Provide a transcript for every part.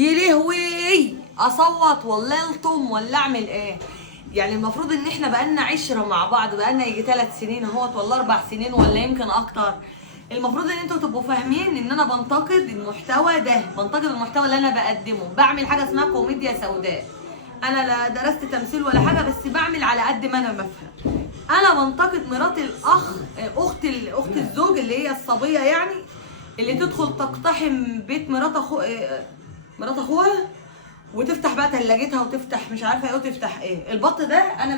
يلهوي اصوت ولا الطم ولا اعمل ايه؟ يعني المفروض ان احنا بقالنا عشره مع بعض، بقالنا يجي 3 سنين اهوت ولا 4 سنين ولا يمكن اكتر. المفروض ان انتوا تبقوا فاهمين ان انا بنتقد المحتوى ده، بنتقد المحتوى اللي انا بقدمه، بعمل حاجه اسمها كوميديا سوداء. انا لا درست تمثيل ولا حاجه، بس بعمل على قد ما انا بفهم. انا بنتقد مرات الاخ، اخت الزوج اللي هي الصبيه يعني، اللي تدخل تقتحم بيت مرات اخوها وتفتح بقى ثلاجتها وتفتح مش عارفه ايه وتفتح ايه. البط ده انا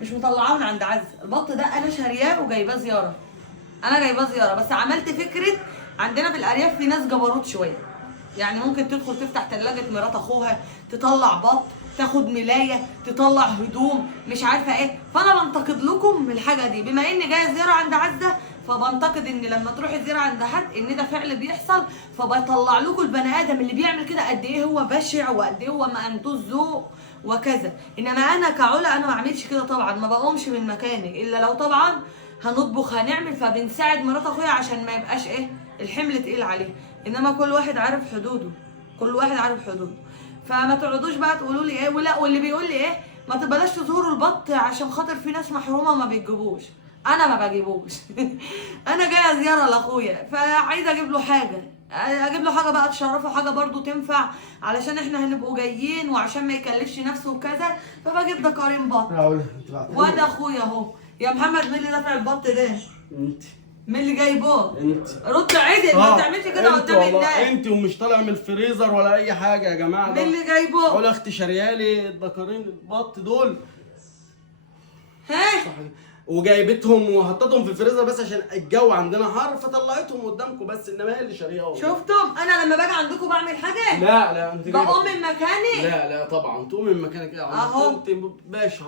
مش مطلعاه من عند عز. البط ده انا شارياه وجايباه زياره. بس عملت فكره. عندنا في الارياف في ناس جبروت شويه، يعني ممكن تدخل تفتح ثلاجه مرات اخوها، تطلع بط، تاخد ملايه، تطلع هدوم مش عارفه ايه. فانا بنتقد لكم من الحاجه دي، بما اني جايه زياره عند عزه، فبنتقد ان لما تروحي زياره عند حد ان ده فعل بيحصل، فبطلع لكم البني ادم اللي بيعمل كده قد ايه هو بشع وقد ايه هو ما عندوش ذوق وكذا. انما انا كعلا انا ما اعملش كده طبعا، ما بقومش من مكاني الا لو طبعا هنطبخ هنعمل، فبنساعد مرات اخويا عشان ما يبقاش ايه الحمل تقيل عليه. انما كل واحد عارف حدوده، فما تقعدوش بقى تقولوا لي ايه ولا، واللي بيقول لي ايه ما تبلاش تزوروا البط عشان خاطر في ناس محرومه ما بيجيبوش. انا ما بجيبوش. انا جايه زياره لاخويا فعايزه اجيب له حاجه، بقى تشرفه، حاجه برضو تنفع علشان احنا هنبقوا جايين وعشان ما يكلفش نفسه وكذا، فبجيب ده قرين بط. وده اخويا اهو. يا محمد مين اللي دافع البط ده؟ انت. مين اللي جايبه؟ انت. رد عدل، ما تعملش كده قدام الناس. انت ومش طالع من الفريزر ولا اي حاجه يا جماعه. مين اللي جايبه؟ اقول اختي شاريالي الدكارين البط دول. ها؟ وجايبتهم وحطيتهم في الفريزر بس عشان الجو عندنا حر فطلعتهم قدامكم بس، انما هي اللي شارياهم. شفتم؟ انا لما باجي عندكم بعمل حاجه؟ لا انت بقوم من مكاني؟ لا طبعا تقوم من مكانك كده اهو. انت باشا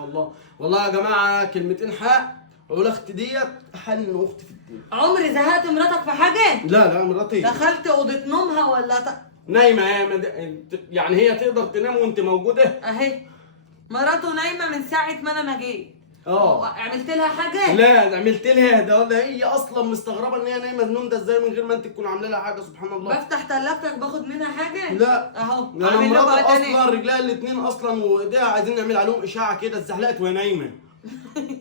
والله يا جماعه كلمتين حق. اقول اختي ديت حن اختي في الدنيا. عمري زهقت مراتك في حاجه؟ لا مراتي دخلت اوضه نومها ولا نايمه يعني هي تقدر تنام وانت موجوده؟ اهي مراته نايمه من ساعه ما انا ما جيت. عملت لها حاجه؟ لا عملت لها ده هي اصلا مستغربه ان هي نايمه النوم ده ازاي من غير ما انت تكون عامله لها حاجه. سبحان الله. بفتح تلاجتك باخد منها حاجه؟ لا اهو. انا مراتي اصلا رجلها الاثنين اصلا وايديها عايزين نعمل عليهم اشاعه كده، اتزحلقت وهي نايمه.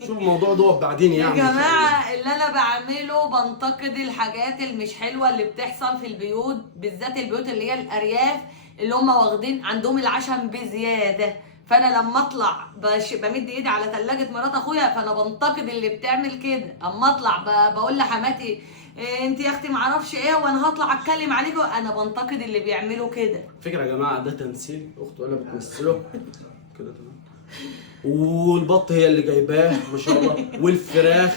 شوف الموضوع ده بعدين يعني. يا جماعه اللي انا بعمله بنتقد الحاجات اللي مش حلوه اللي بتحصل في البيوت، بالذات البيوت اللي هي الارياف اللي هم واخدين عندهم العشم بزياده. فانا لما اطلع بمد ايدي على ثلاجه مرات اخويا فانا بنتقد اللي بتعمل كده. اما اطلع بقول لحماتي انت يا اختي معرفش ايه وانا هطلع اتكلم عليكم، انا بنتقد اللي بيعملوا كده. فكره يا جماعه ده تمثيل اخته ولا بتمثله كده تمام. والبط هي اللي جايباه ما شاء الله، والفراخ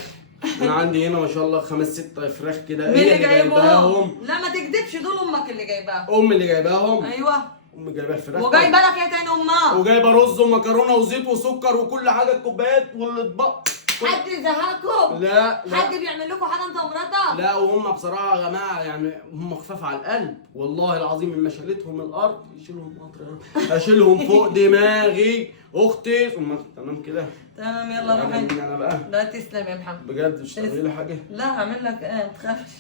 انا عندي هنا ما شاء الله 5 6 فراخ كده هي اللي جايباهم. لا ما تكذبش، دول امك اللي جايباهم. امي اللي جايباهم. ايوه امي جايبه الفراخ وجايبه لك ايه تاني امها؟ وجايبه رز ومكرونه وزيت وسكر وكل حاجه، الكوبايات والاطباق. حد زهقكم؟ لا حد بيعمل لكم حاجه انت ومراتك؟ لا وهم بصراحه يا جماعه يعني هم خفاف على القلب والله العظيم. من مشالتهم الارض يشيلهم قطر اشيلهم فوق دماغي. اختي ثم تمام كده تمام. يلا روح انت. انا بقى لا تسلم يا محمد بجد. مش تعملي لي حاجه؟ لا هعمل لك ايه ما تخافش.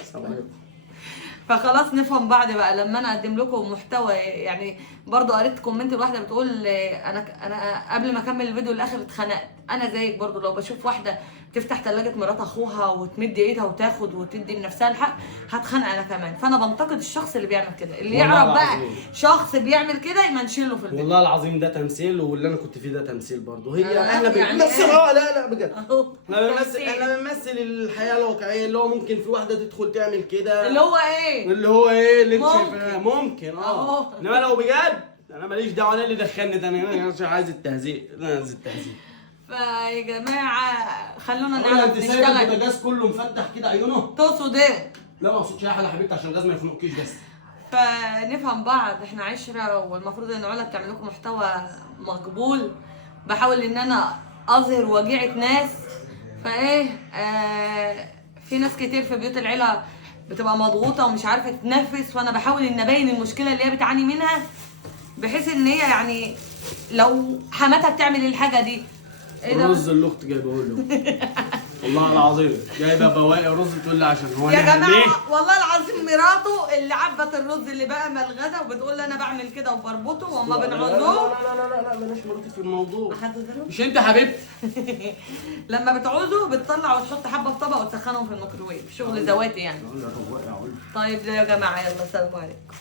السلام عليكم. فخلاص نفهم بعض بقى لما انا اقدم لكم محتوى. يعني برضو قريت كومنت الواحده بتقول انا قبل ما اكمل الفيديو الاخر اتخنقت. انا زيك برضو لو بشوف واحده تفتح ثلاجه مرات اخوها وتمد ايدها وتاخد وتدي لنفسها الحق هتخنق انا كمان. فانا بنتقد الشخص اللي بيعمل كده، اللي يعرف بقى شخص بيعمل كده يمنشله في البيت. والله العظيم ده تمثيل، واللي انا كنت فيه ده تمثيل برضه. هي احنا بنمثل لا بجد. اهو احنا بنمثل الحياه الواقعيه اللي هو ممكن في واحده تدخل تعمل كده. اللي هو ايه اللي انت شايفاه ممكن انما لو بجد انا ماليش دعوه. انا اللي دخلني ده انا عايز التهزيق. فيا جماعه خلونا انت نعرف سايب نشتغل. البوتاجاز كله مفتح كده عيونه. تقصد ايه؟ لا ما اقصدش اي حاجه يا حبيبتي عشان الغاز ما يخنقكيش بس. فنفهم بعض، احنا عشره والمفروض ان علا بتعمل لكم محتوى مقبول. بحاول ان انا اظهر وجيعه ناس. فايه في ناس كتير في بيوت العيله بتبقى مضغوطه ومش عارفه تتنفس، فانا بحاول ان ابين المشكله اللي هي بتعاني منها، بحيث ان هي يعني لو حماتها بتعمل الحاجه دي ايه ده؟ الرز اللي اختي جايبه له والله العظيم جايبه بواقي رز تقول لي عشان هو يا أنا جماعه ليه؟ والله العظيم مراته اللي عبت الرز اللي بقى من الغدا وبتقول لي انا بعمل كده وبربطه وما بنعوزوه. لا بلاش مراتي في الموضوع. هتضرب؟ مش انت حبيبتي؟ لما بتعوزه بتطلع وتحط حبه في طبق وتسخنهم في الميكروويف، شغل ذواتي يعني. طيب يا جماعه يلا سلام عليكم.